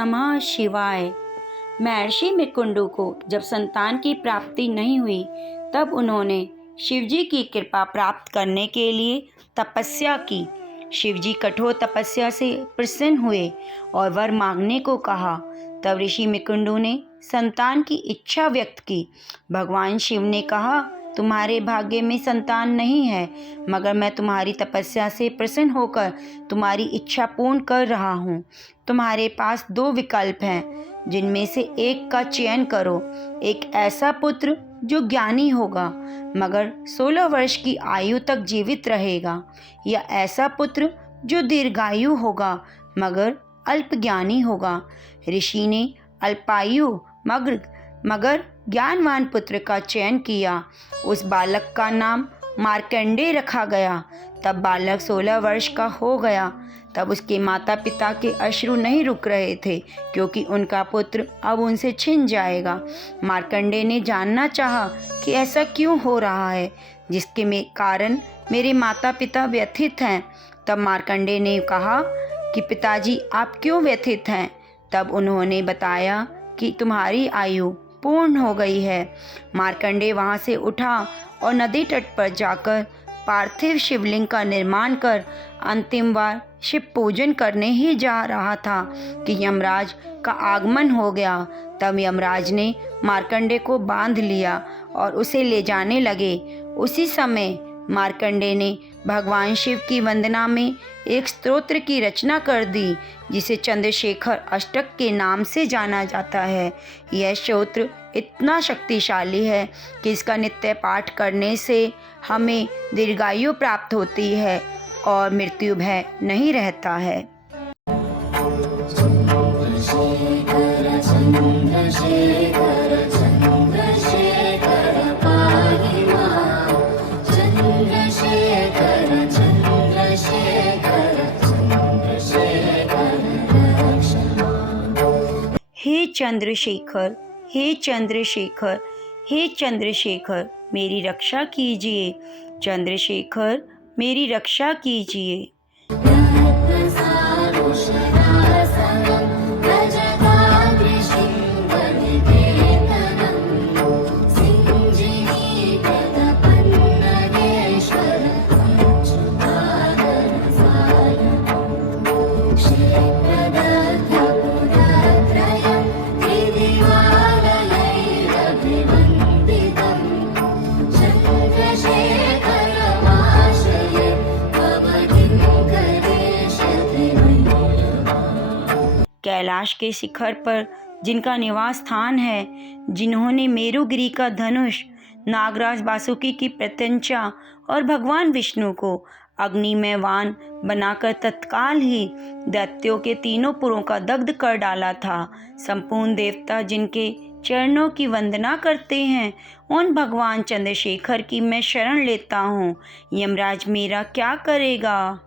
नमः शिवाय। महर्षि मृकुंडु को जब संतान की प्राप्ति नहीं हुई तब उन्होंने शिवजी की कृपा प्राप्त करने के लिए तपस्या की। शिवजी कठोर तपस्या से प्रसन्न हुए और वर मांगने को कहा। तब ऋषि मृकुंडु ने संतान की इच्छा व्यक्त की। भगवान शिव ने कहा, तुम्हारे भाग्य में संतान नहीं है, मगर मैं तुम्हारी तपस्या से प्रसन्न होकर तुम्हारी इच्छा पूर्ण कर रहा हूँ। तुम्हारे पास 2 विकल्प हैं, जिनमें से एक का चयन करो। एक ऐसा पुत्र जो ज्ञानी होगा मगर 16 वर्ष की आयु तक जीवित रहेगा, या ऐसा पुत्र जो दीर्घायु होगा मगर अल्प ज्ञानी होगा। ऋषि ने अल्पायु मगर ज्ञानवान पुत्र का चयन किया। उस बालक का नाम मार्कंडेय रखा गया। तब बालक 16 वर्ष का हो गया। तब उसके माता पिता के अश्रु नहीं रुक रहे थे, क्योंकि उनका पुत्र अब उनसे छिन जाएगा। मार्कंडेय ने जानना चाहा कि ऐसा क्यों हो रहा है, जिसके कारण मेरे माता पिता व्यथित हैं। तब मार्कंडेय ने कहा कि पिताजी, आप क्यों व्यथित हैं? तब उन्होंने बताया कि तुम्हारी आयु पूर्ण हो गई है। मार्कंडेय वहाँ से उठा और नदी तट पर जाकर पार्थिव शिवलिंग का निर्माण कर अंतिम बार शिव पूजन करने ही जा रहा था कि यमराज का आगमन हो गया। तब यमराज ने मार्कंडेय को बांध लिया और उसे ले जाने लगे। उसी समय मार्कंडेय ने भगवान शिव की वंदना में एक स्तोत्र की रचना कर दी, जिसे चंद्रशेखर अष्टक के नाम से जाना जाता है। यह स्तोत्र इतना शक्तिशाली है कि इसका नित्य पाठ करने से हमें दीर्घायु प्राप्त होती है और मृत्यु भय नहीं रहता है। हे चंद्रशेखर, हे चंद्रशेखर, हे चंद्रशेखर, मेरी रक्षा कीजिए। चंद्रशेखर, मेरी रक्षा कीजिए। कैलाश के शिखर पर जिनका निवास स्थान है, जिन्होंने मेरुगिरी का धनुष, नागराज वासुकी की प्रत्यंचा और भगवान विष्णु को अग्निमय वाण बनाकर तत्काल ही दैत्यों के 3 पुरों का दग्ध कर डाला था, संपूर्ण देवता जिनके चरणों की वंदना करते हैं, उन भगवान चंद्रशेखर की मैं शरण लेता हूँ। यमराज मेरा क्या करेगा?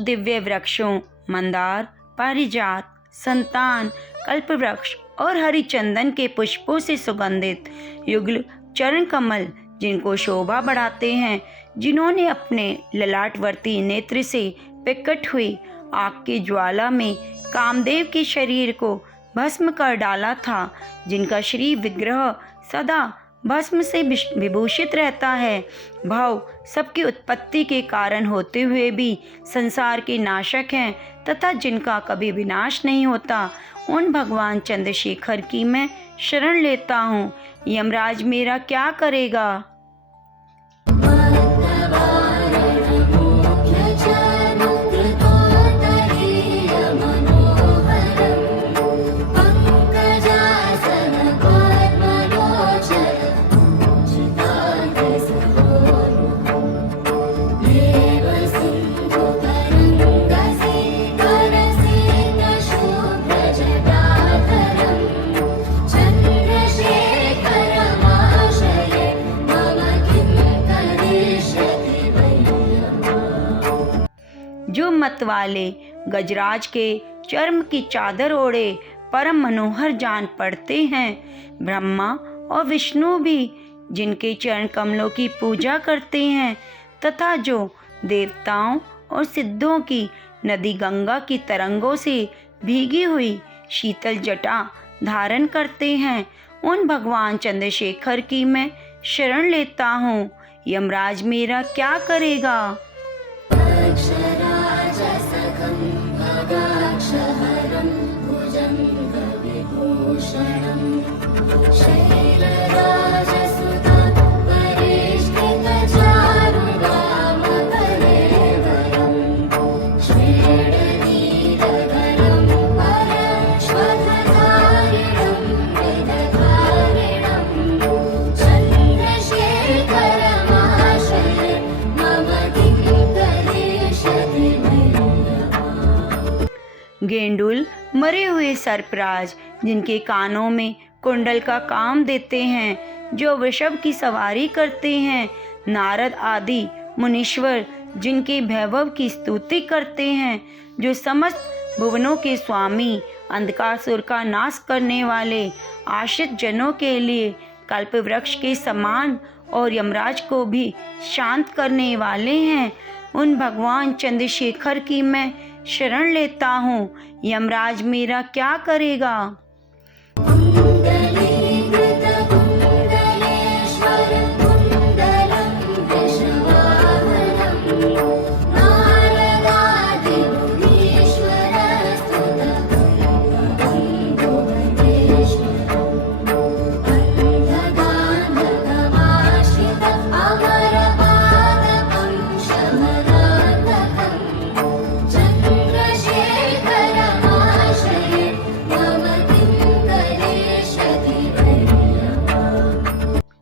दिव्य वृक्षों मंदार, पारिजात, संतान, कल्पवृक्ष और हरिचंदन के पुष्पों से सुगंधित युगल चरण कमल, जिनको शोभा बढ़ाते हैं, जिन्होंने अपने ललाटवर्ती नेत्र से प्रकट हुई आग की ज्वाला में कामदेव के शरीर को भस्म कर डाला था, जिनका श्री विग्रह सदा भस्म से विभूषित रहता है, भाव सबकी उत्पत्ति के कारण होते हुए भी संसार के नाशक हैं तथा जिनका कभी विनाश नहीं होता, उन भगवान चंद्रशेखर की मैं शरण लेता हूँ। यमराज मेरा क्या करेगा? जो मत वाले गजराज के चर्म की चादर ओढ़े परम मनोहर जान पड़ते हैं। ब्रह्मा और विष्णु भी जिनके चरण कमलों की पूजा करते हैं तथा जो देवताओं और सिद्धों की नदी गंगा की तरंगों से भीगी हुई शीतल जटा धारण करते हैं, उन भगवान चंद्रशेखर की मैं शरण लेता हूँ। यमराज मेरा क्या करेगा? गेंडुल मरे हुए सर्पराज जिनके कानों में कुंडल का काम देते हैं, जो वृषभ की सवारी करते हैं। नारद आदि मुनीश्वर जिनके वैभव की स्तुति करते हैं, जो समस्त भुवनों के स्वामी, अंधकासुर का नाश करने वाले, आश्रित जनों के लिए कल्प वृक्ष के समान और यमराज को भी शांत करने वाले हैं, उन भगवान चंद्रशेखर की मैं शरण लेता हूँ। यमराज मेरा क्या करेगा?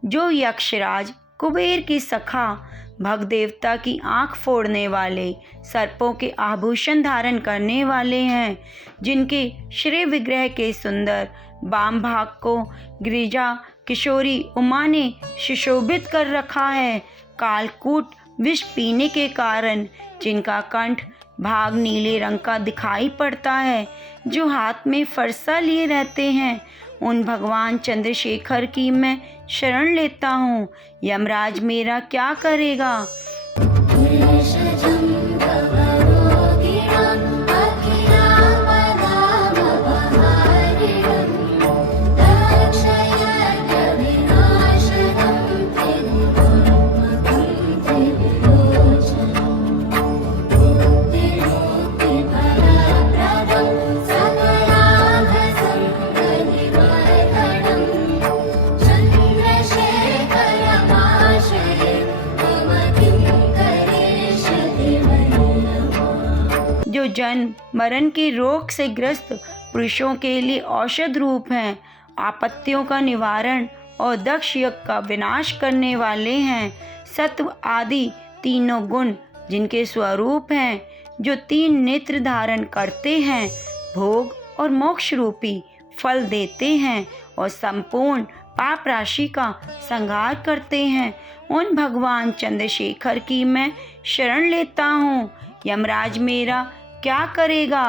जो यक्षराज कुबेर की सखा भग देवता की आंख फोड़ने वाले, सर्पों के आभूषण धारण करने वाले हैं, जिनके श्री विग्रह के सुंदर वाम भाग को गिरिजा किशोरी उमा ने सुशोभित कर रखा है। कालकूट विष पीने के कारण जिनका कंठ भाग नीले रंग का दिखाई पड़ता है, जो हाथ में फरसा लिए रहते हैं, उन भगवान चंद्रशेखर की मैं शरण लेता हूँ। यमराज मेरा क्या करेगा? जो जन्म मरण के रोग से ग्रस्त पुरुषों के लिए औषध रूप हैं, आपत्तियों का निवारण और दक्ष यज्ञ का विनाश करने वाले हैं। सत्व आदि तीनों गुण जिनके स्वरूप हैं, जो तीन नेत्र धारण करते हैं, भोग और मोक्ष रूपी फल देते हैं और संपूर्ण पाप राशि का संहार करते हैं, उन भगवान चंद्रशेखर की मैं शरण लेता हूँ। यमराज मेरा क्या करेगा?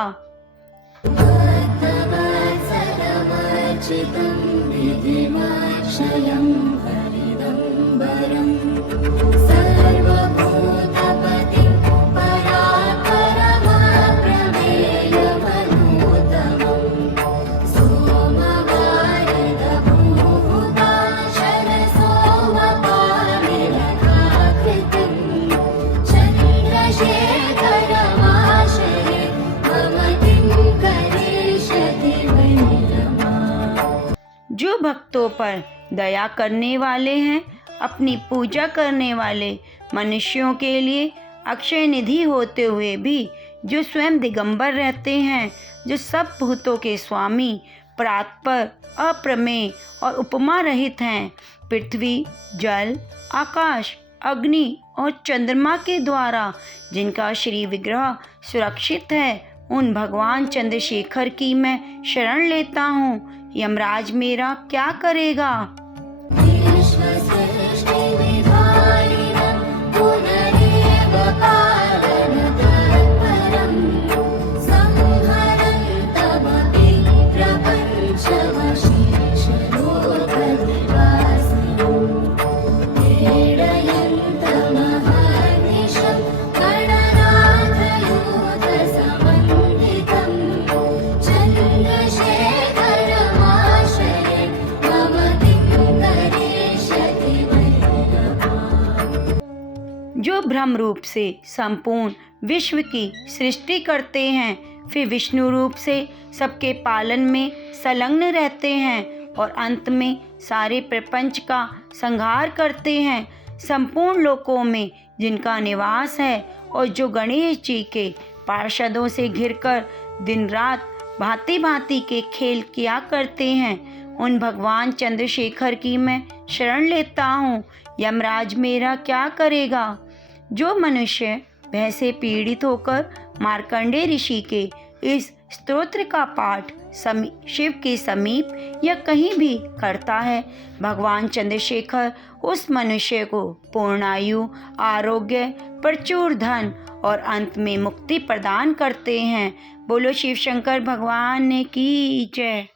जो भक्तों पर दया करने वाले हैं, अपनी पूजा करने वाले मनुष्यों के लिए अक्षय निधि होते हुए भी जो स्वयं दिगंबर रहते हैं, जो सब भूतों के स्वामी, परात्पर, अप्रमेय और उपमा रहित हैं, पृथ्वी, जल, आकाश, अग्नि और चंद्रमा के द्वारा जिनका श्री विग्रह सुरक्षित है, उन भगवान चंद्रशेखर की मैं शरण लेता हूँ। यमराज मेरा क्या करेगा? ब्रह्म रूप से संपूर्ण विश्व की सृष्टि करते हैं, फिर विष्णु रूप से सबके पालन में संलग्न रहते हैं और अंत में सारे प्रपंच का संहार करते हैं। संपूर्ण लोकों में जिनका निवास है और जो गणेश जी के पार्षदों से घिरकर दिन रात भांति भांति के खेल किया करते हैं, उन भगवान चंद्रशेखर की मैं शरण लेता हूँ। यमराज मेरा क्या करेगा? जो मनुष्य भय से पीड़ित होकर मार्कंडेय ऋषि के इस स्तोत्र का पाठ शिव के समीप या कहीं भी करता है, भगवान चंद्रशेखर उस मनुष्य को पूर्णायु, आरोग्य, प्रचुर धन और अंत में मुक्ति प्रदान करते हैं। बोलो शिव शंकर भगवान की जय।